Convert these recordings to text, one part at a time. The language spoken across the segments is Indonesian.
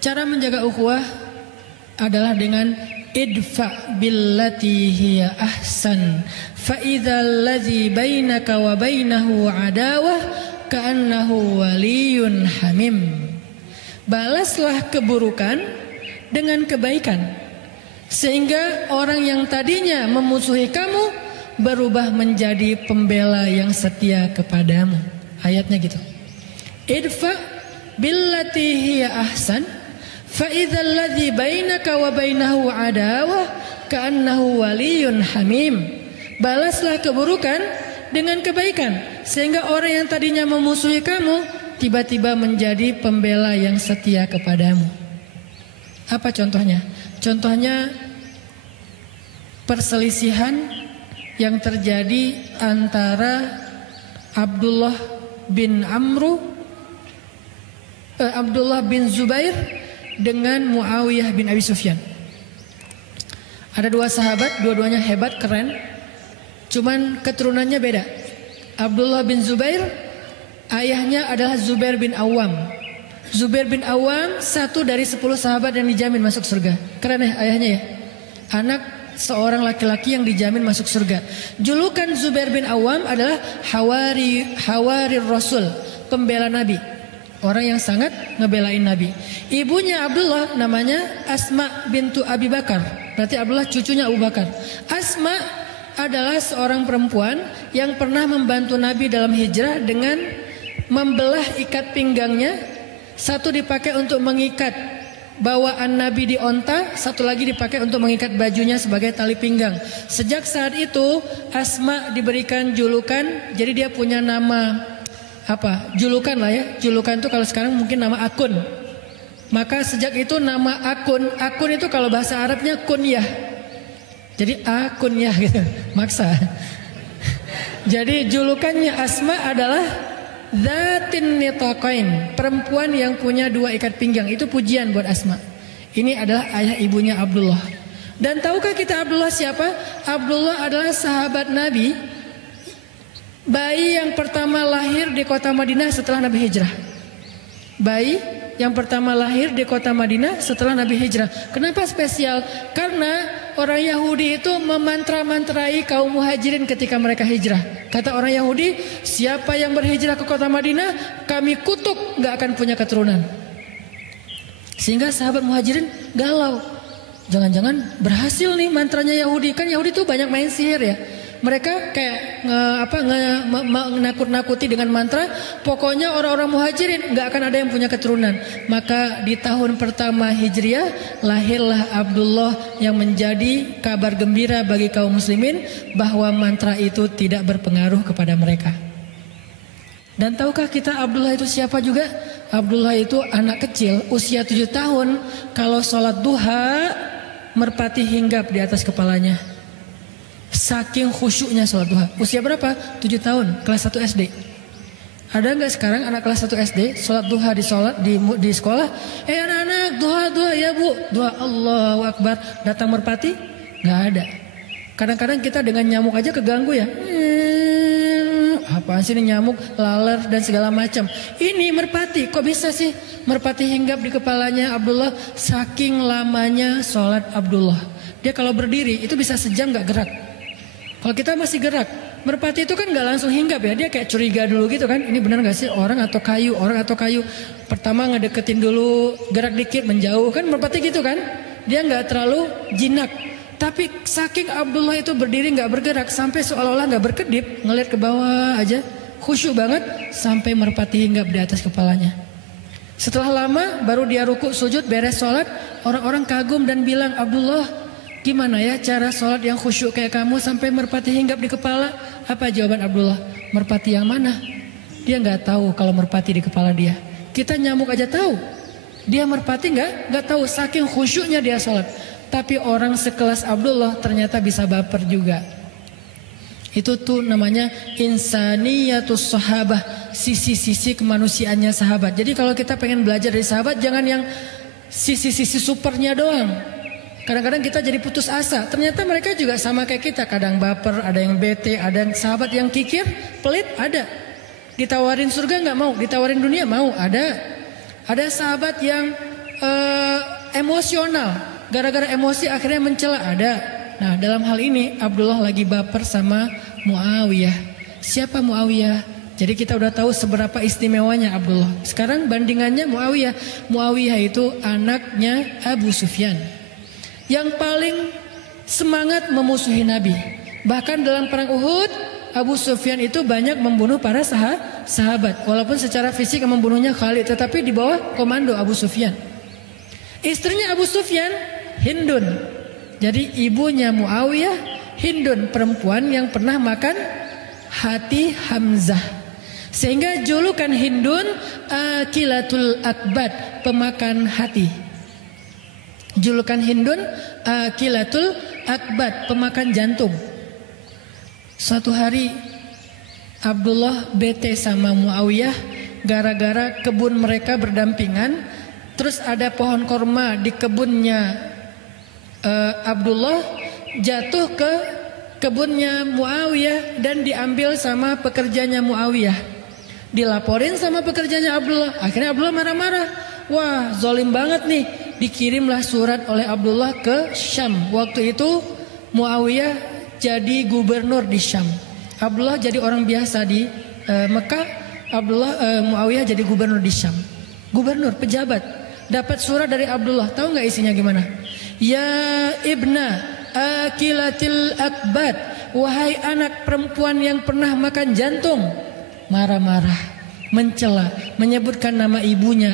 Cara menjaga ukhuwah adalah dengan idfa billati hiya ahsan fa idzal ladzi bainaka wa bainahu adawah ka'annahu waliyyun hamim. Balaslah keburukan dengan kebaikan, sehingga orang yang tadinya memusuhi kamu berubah menjadi pembela yang setia kepadamu. Ayatnya gitu. Idfa billati hiya ahsan fa idzal ladzi bainaka wa bainahu adawah ka'annahu waliyyun hamim. Balaslah keburukan dengan kebaikan, sehingga orang yang tadinya memusuhi kamu tiba-tiba menjadi pembela yang setia kepadamu. Apa contohnya? Contohnya perselisihan yang terjadi antara Abdullah bin Zubair dengan Muawiyah bin Abi Sufyan. Ada dua sahabat, dua-duanya hebat, keren. Cuman keturunannya beda. Abdullah bin Zubair ayahnya adalah Zubair bin Awam. Zubair bin Awam satu dari 10 sahabat yang dijamin masuk surga. Keren ya ayahnya ya. Anak seorang laki-laki yang dijamin masuk surga. Julukan Zubair bin Awam adalah Hawari Rasul, pembela Nabi. Orang yang sangat ngebelain Nabi. Ibunya Abdullah namanya Asma bintu Abi Bakar. Berarti Abdullah cucunya Abu Bakar. Asma adalah seorang perempuan yang pernah membantu Nabi dalam hijrah dengan membelah ikat pinggangnya. Satu dipakai untuk mengikat bawaan Nabi di onta, satu lagi dipakai untuk mengikat bajunya sebagai tali pinggang. Sejak saat itu Asma diberikan julukan, jadi dia punya nama apa? Julukan lah ya. Julukan itu kalau sekarang mungkin nama akun. Maka sejak itu nama akun itu kalau bahasa Arabnya kunyah. Jadi akunyah gitu, maksa. Jadi julukannya Asma adalah Zatin nitaqain, perempuan yang punya dua ikat pinggang. Itu pujian buat Asma. Ini adalah ayah ibunya Abdullah. Dan tahukah kita Abdullah siapa? Abdullah adalah sahabat Nabi, bayi yang pertama lahir di kota Madinah setelah Nabi hijrah. Bayi yang pertama lahir di kota Madinah setelah Nabi hijrah. Kenapa spesial? Karena orang Yahudi itu memantra-mantrai kaum muhajirin ketika mereka hijrah. Kata orang Yahudi, siapa yang berhijrah ke kota Madinah, kami kutuk, gak akan punya keturunan. Sehingga sahabat muhajirin galau. Jangan-jangan berhasil nih mantranya Yahudi. Kan Yahudi tuh banyak main sihir ya. Mereka kayak nakut-nakuti dengan mantra. Pokoknya orang-orang muhajirin gak akan ada yang punya keturunan. Maka di tahun pertama Hijriah lahirlah Abdullah yang menjadi kabar gembira bagi kaum muslimin bahwa mantra itu tidak berpengaruh kepada mereka. Dan tahukah kita Abdullah itu siapa juga? Abdullah itu anak kecil usia 7 tahun. Kalau sholat duha merpati hinggap di atas kepalanya. Saking khusyuknya sholat duha. Usia berapa? 7 tahun, kelas 1 SD. Ada nggak sekarang anak kelas 1 SD sholat duha di sekolah? Anak-anak duha ya bu, duha Allahu Akbar. Datang merpati? Nggak ada. Kadang-kadang kita dengan nyamuk aja keganggu ya. Apaan sih ini nyamuk, laler dan segala macam. Ini merpati, kok bisa sih merpati hinggap di kepalanya Abdullah? Saking lamanya sholat Abdullah. Dia kalau berdiri itu bisa sejam nggak gerak. Kalau kita masih gerak, merpati itu kan nggak langsung hinggap ya, dia kayak curiga dulu gitu kan. Ini benar nggak sih orang atau kayu? Pertama ngedeketin dulu, gerak dikit menjauh kan merpati gitu kan. Dia nggak terlalu jinak. Tapi saking Abdullah itu berdiri nggak bergerak sampai seolah-olah nggak berkedip, ngeliat ke bawah aja, khusyuk banget sampai merpati hinggap di atas kepalanya. Setelah lama baru dia rukuk sujud beres sholat, orang-orang kagum dan bilang, Abdullah, gimana ya cara sholat yang khusyuk kayak kamu sampai merpati hinggap di kepala? Apa jawaban Abdullah? Merpati yang mana? Dia nggak tahu kalau merpati di kepala dia. Kita nyamuk aja tahu. Dia merpati nggak tahu, saking khusyuknya dia sholat. Tapi orang sekelas Abdullah ternyata bisa baper juga. Itu tuh namanya insaniyatus sahabah, sisi-sisi kemanusiaannya sahabat. Jadi kalau kita pengen belajar dari sahabat, jangan yang sisi-sisi supernya doang. Kadang-kadang kita jadi putus asa. Ternyata mereka juga sama kayak kita. Kadang baper, ada yang bete, ada sahabat yang kikir, pelit, ada. Ditawarin surga nggak mau, ditawarin dunia mau, ada. Ada sahabat yang emosional, gara-gara emosi akhirnya mencela, ada. Nah, dalam hal ini Abdullah lagi baper sama Muawiyah. Siapa Muawiyah? Jadi kita udah tahu seberapa istimewanya Abdullah. Sekarang bandingannya Muawiyah. Muawiyah itu anaknya Abu Sufyan, yang paling semangat memusuhi Nabi. Bahkan dalam perang Uhud, Abu Sufyan itu banyak membunuh para sahabat. Walaupun secara fisik membunuhnya Khalid, tetapi di bawah komando Abu Sufyan. Istrinya Abu Sufyan, Hindun. Jadi ibunya Muawiyah, Hindun, perempuan yang pernah makan hati Hamzah. Sehingga julukan Hindun Akilatul Akbad, pemakan hati. Julukan Hindun Akilatul Akbad, pemakan jantung. Suatu hari Abdullah bete sama Muawiyah gara-gara kebun mereka berdampingan. Terus ada pohon korma di kebunnya Abdullah jatuh ke kebunnya Muawiyah dan diambil sama pekerjanya Muawiyah. Dilaporin sama pekerjanya Abdullah. Akhirnya Abdullah marah-marah. Wah, zalim banget nih. Dikirimlah surat oleh Abdullah ke Syam. Waktu itu Muawiyah jadi gubernur di Syam. Abdullah jadi orang biasa di Mekah. Muawiyah jadi gubernur di Syam. Gubernur, pejabat. Dapat surat dari Abdullah. Tahu nggak isinya gimana? Ya ibna akilatil akbad, wahai anak perempuan yang pernah makan jantung. Marah-marah, mencela, menyebutkan nama ibunya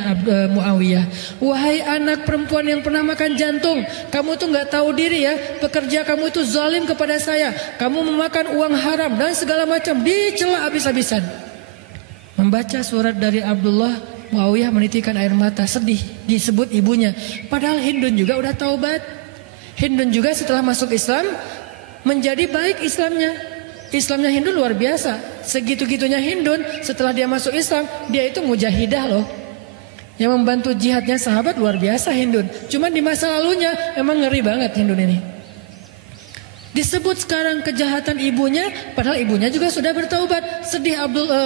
Muawiyah. Wahai anak perempuan yang pernah makan jantung, kamu tuh nggak tahu diri ya. Pekerja kamu itu zalim kepada saya. Kamu memakan uang haram dan segala macam. Dicela habis-habisan. Membaca surat dari Abdullah, Muawiyah menitikkan air mata, sedih, disebut ibunya. Padahal Hindun juga udah taubat. Hindun juga setelah masuk Islam menjadi baik Islamnya. Islamnya Hindun luar biasa. Segitu-gitunya Hindun setelah dia masuk Islam, dia itu mujahidah loh. Yang membantu jihadnya sahabat luar biasa Hindun. Cuman di masa lalunya emang ngeri banget Hindun ini. Disebut sekarang kejahatan ibunya, padahal ibunya juga sudah bertaubat. Sedih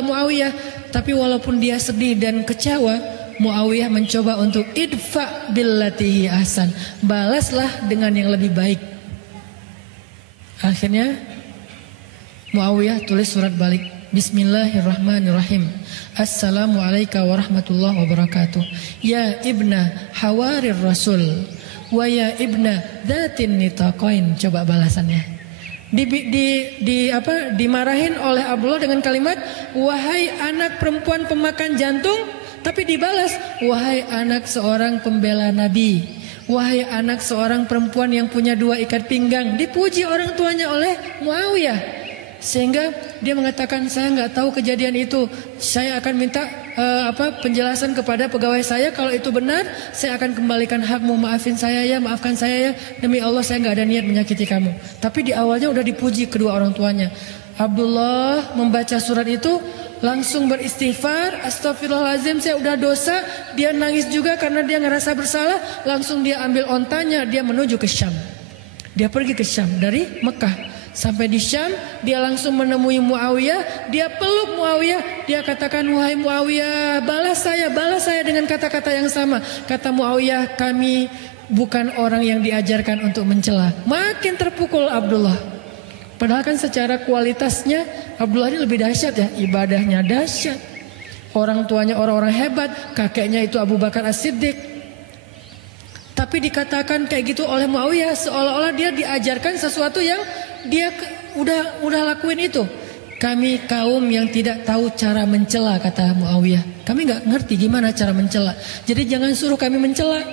Muawiyah. Tapi walaupun dia sedih dan kecewa, Muawiyah mencoba untuk idfa billatihi ahsan, balaslah dengan yang lebih baik. Akhirnya Muawiyah tulis surat balik. Bismillahirrahmanirrahim. Assalamualaikum warahmatullahi wabarakatuh. Ya ibna hawarir rasul, wa ya ibna dzatin nitaqain. Coba balasannya. Dimarahin oleh Abdullah dengan kalimat wahai anak perempuan pemakan jantung, tapi dibalas wahai anak seorang pembela Nabi, wahai anak seorang perempuan yang punya dua ikat pinggang. Dipuji orang tuanya oleh Muawiyah. Sehingga dia mengatakan saya nggak tahu kejadian itu. Saya akan minta penjelasan kepada pegawai saya. Kalau itu benar, saya akan kembalikan hakmu. Maafin saya ya, maafkan saya ya. Demi Allah saya nggak ada niat menyakiti kamu. Tapi di awalnya udah dipuji kedua orang tuanya. Abdullah membaca surat itu langsung beristighfar. Astagfirullahaladzim, saya udah dosa. Dia nangis juga karena dia ngerasa bersalah. Langsung dia ambil ontanya, dia menuju ke Syam. Dia pergi ke Syam dari Mekah. Sampai di Syam, dia langsung menemui Muawiyah. Dia peluk Muawiyah. Dia katakan, wahai Muawiyah, balas saya dengan kata-kata yang sama. Kata Muawiyah, kami bukan orang yang diajarkan untuk mencela. Makin terpukul Abdullah. Padahal kan secara kualitasnya Abdullah ini lebih dahsyat ya. Ibadahnya dahsyat. Orang tuanya orang-orang hebat. Kakeknya itu Abu Bakar As-Siddiq. Tapi dikatakan kayak gitu oleh Muawiyah, seolah-olah dia diajarkan sesuatu yang dia udah lakuin itu. Kami kaum yang tidak tahu cara mencela, kata Muawiyah. Kami nggak ngerti gimana cara mencela. Jadi jangan suruh kami mencela.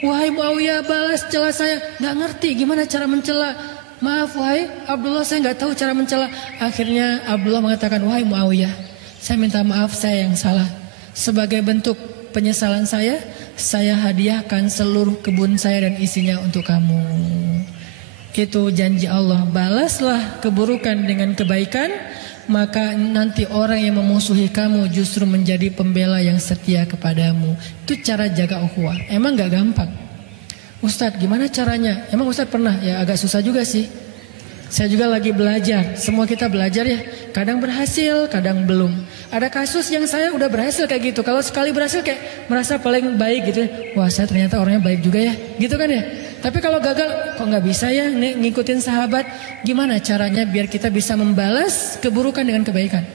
Wahai Muawiyah, balas cela saya. Nggak ngerti gimana cara mencela. Maaf wahai Abdullah, saya nggak tahu cara mencela. Akhirnya Abdullah mengatakan, wahai Muawiyah, saya minta maaf, saya yang salah. Sebagai bentuk penyesalan saya hadiahkan seluruh kebun saya dan isinya untuk kamu. Itu janji Allah, balaslah keburukan dengan kebaikan, maka nanti orang yang memusuhi kamu justru menjadi pembela yang setia kepadamu. Itu cara jaga ukhuwah. Emang gak gampang. Ustadz, gimana caranya? Emang Ustadz pernah? Ya agak susah juga sih. Saya juga lagi belajar, semua kita belajar ya. Kadang berhasil, kadang belum. Ada kasus yang saya udah berhasil kayak gitu. Kalau sekali berhasil kayak merasa paling baik gitu ya. Wah, saya ternyata orangnya baik juga ya, gitu kan ya. Tapi kalau gagal, kok nggak bisa ya ngikutin sahabat. Gimana caranya biar kita bisa membalas keburukan dengan kebaikan?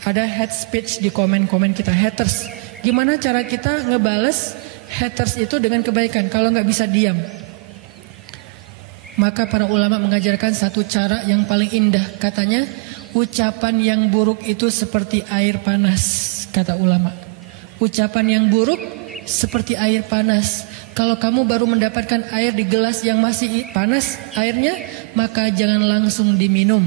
Ada hate speech di komen-komen kita, haters. Gimana cara kita ngebales haters itu dengan kebaikan kalau nggak bisa diam? Maka para ulama mengajarkan satu cara yang paling indah. Katanya ucapan yang buruk itu seperti air panas, kata ulama. Ucapan yang buruk seperti air panas. Kalau kamu baru mendapatkan air di gelas yang masih panas airnya, maka jangan langsung diminum.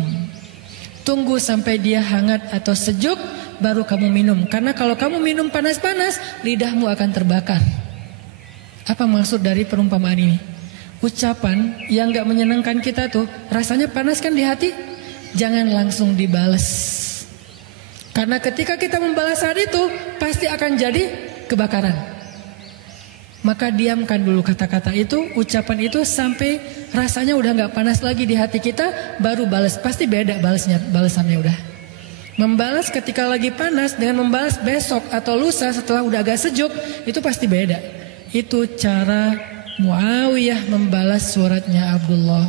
Tunggu sampai dia hangat atau sejuk baru kamu minum. Karena kalau kamu minum panas-panas, lidahmu akan terbakar. Apa maksud dari perumpamaan ini? Ucapan yang gak menyenangkan kita tuh rasanya panas kan di hati, jangan langsung dibales. Karena ketika kita membalas saat itu pasti akan jadi kebakaran. Maka diamkan dulu kata-kata itu, ucapan itu sampai rasanya udah gak panas lagi di hati kita, baru balas. Pasti beda balasannya udah. Membalas ketika lagi panas dengan membalas besok atau lusa setelah udah agak sejuk, itu pasti beda. Itu cara Muawiyah membalas suratnya Abdullah.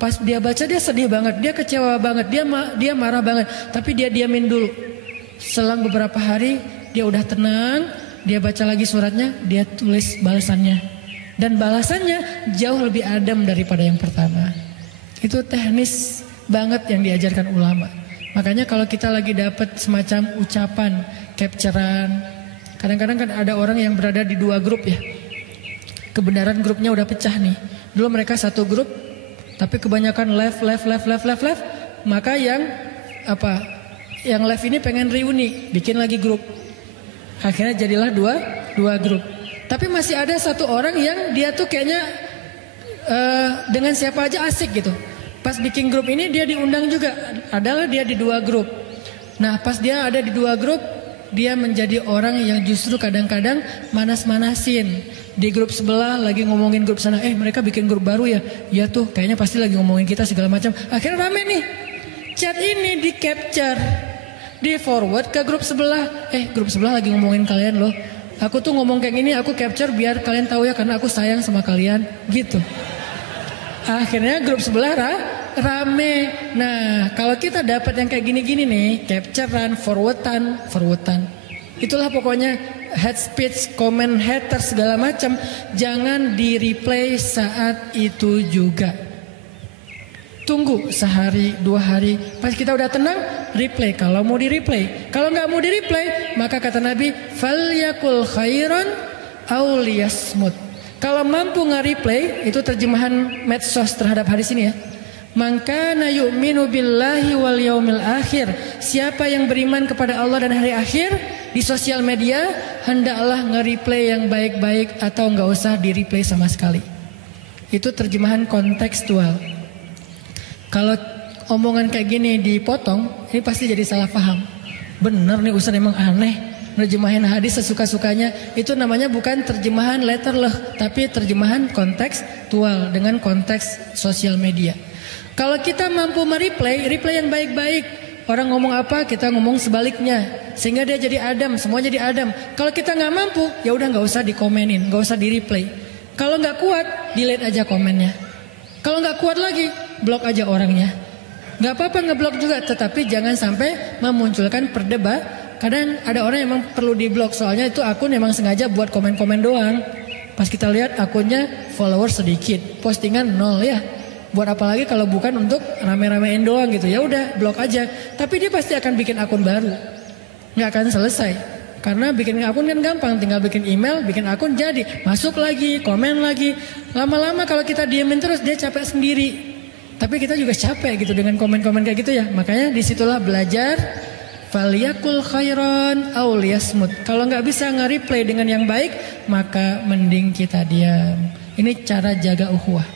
Pas dia baca dia sedih banget, dia kecewa banget, dia marah banget. Tapi dia diamin dulu. Selang beberapa hari dia udah tenang, dia baca lagi suratnya, dia tulis balasannya. Dan balasannya jauh lebih adem daripada yang pertama. Itu teknis banget yang diajarkan ulama. Makanya kalau kita lagi dapat semacam ucapan, capturean, kadang-kadang kan ada orang yang berada di dua grup ya. Kebenaran grupnya udah pecah nih. Dulu mereka satu grup, tapi kebanyakan left. Maka yang left ini pengen reuni, bikin lagi grup. Akhirnya jadilah dua grup. Tapi masih ada satu orang yang dia tuh kayaknya dengan siapa aja asik gitu. Pas bikin grup ini dia diundang juga. Adalah dia di dua grup. Nah pas dia ada di dua grup, dia menjadi orang yang justru kadang-kadang manas-manasin. Di grup sebelah lagi ngomongin grup sana, mereka bikin grup baru ya. Ya tuh kayaknya pasti lagi ngomongin kita segala macam. Akhirnya rame nih. Chat ini di capture, di forward ke grup sebelah. Grup sebelah lagi ngomongin kalian loh. Aku tuh ngomong kayak gini, aku capture biar kalian tahu ya karena aku sayang sama kalian gitu. Akhirnya grup sebelah rame. Nah kalau kita dapat yang kayak gini-gini nih, capturean, forwardan. Itulah pokoknya hate speech, comment haters segala macam. Jangan di replay saat itu juga. Tunggu sehari, 2 hari. Pas kita udah tenang, replay. Kalau mau di replay. Kalau nggak mau di replay, maka kata Nabi, falyakul khairan aw liyasmut. Kalau mampu nge-replay, itu terjemahan medsos terhadap hadis ini ya. Man kana yu'minu billahi wal yaumil akhir. Siapa yang beriman kepada Allah dan hari akhir di sosial media, hendaklah nge-replay yang baik-baik atau nggak usah di-replay sama sekali. Itu terjemahan kontekstual. Kalau omongan kayak gini dipotong, ini pasti jadi salah paham. Bener nih Ustaz emang aneh. Nerjemahin hadis sesuka-sukanya. Itu namanya bukan terjemahan letterleh, tapi terjemahan kontekstual dengan konteks sosial media. Kalau kita mampu replay yang baik-baik. Orang ngomong apa, kita ngomong sebaliknya. Sehingga dia jadi adem, semua jadi adem. Kalau kita nggak mampu, ya udah nggak usah dikomenin, nggak usah di-replay. Kalau nggak kuat, delete aja komennya. Kalau nggak kuat lagi, blok aja orangnya. Nggak apa-apa ngeblok juga, tetapi jangan sampai memunculkan perdebatan. Kadang ada orang yang memang perlu diblok, soalnya itu akun memang sengaja buat komen-komen doang. Pas kita lihat akunnya followers sedikit, postingan 0 ya. Buat apa lagi kalau bukan untuk rame-ramein doang gitu. Ya udah blok aja. Tapi dia pasti akan bikin akun baru. Nggak akan selesai. Karena bikin akun kan gampang, tinggal bikin email, bikin akun jadi. Masuk lagi, komen lagi. Lama-lama kalau kita diemin terus dia capek sendiri. Tapi kita juga capek gitu dengan komen-komen kayak gitu ya. Makanya disitulah belajar. Falyakul khairan aw liyasmut. Kalau nggak bisa nge-replay dengan yang baik, maka mending kita diam. Ini cara jaga ukhuwah.